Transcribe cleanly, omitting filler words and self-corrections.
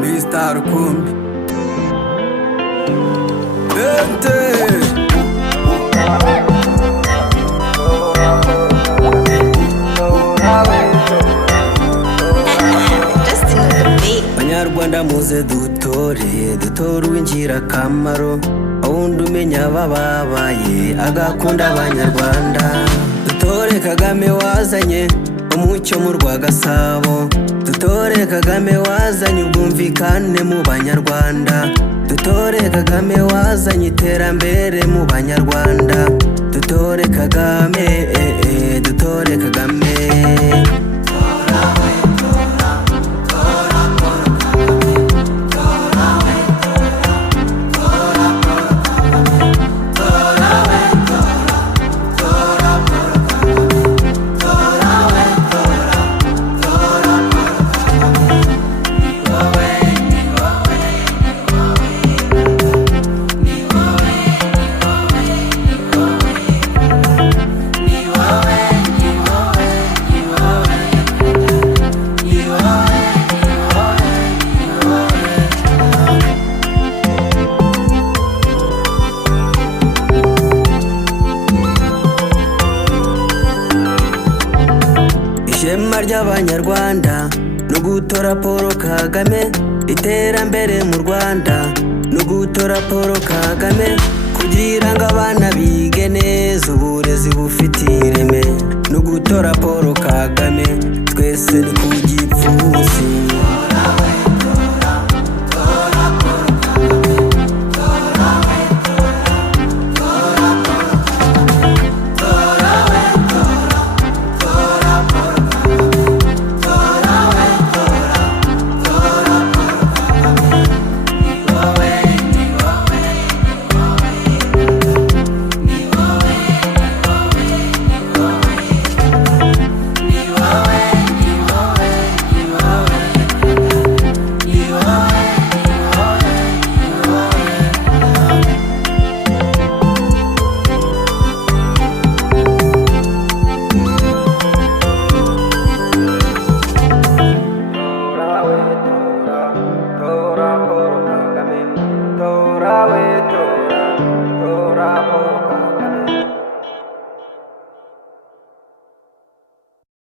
Mr. Rukumbi Bente Banyarwanda muze dutore uw'ingirakamaro awundi umenya abababaye agakunda abanyarwanda. Dutore Kagame wazanye umucyo mu Rwagasabo, dutore Kagame wazanye ubwumvikane mu banyarwanda, dutore Kagame wazanye iterambere mu banyarwanda, dutore Kagame dutore Kagame. Ishema ry'abanyarwanda no gutora Paul Kagame, iterambere mu Rwanda no gutora Paul Kagame, kugira ngo abana bige neza uburezi bufite ireme no gutora Paul Kagame, twese ni kugira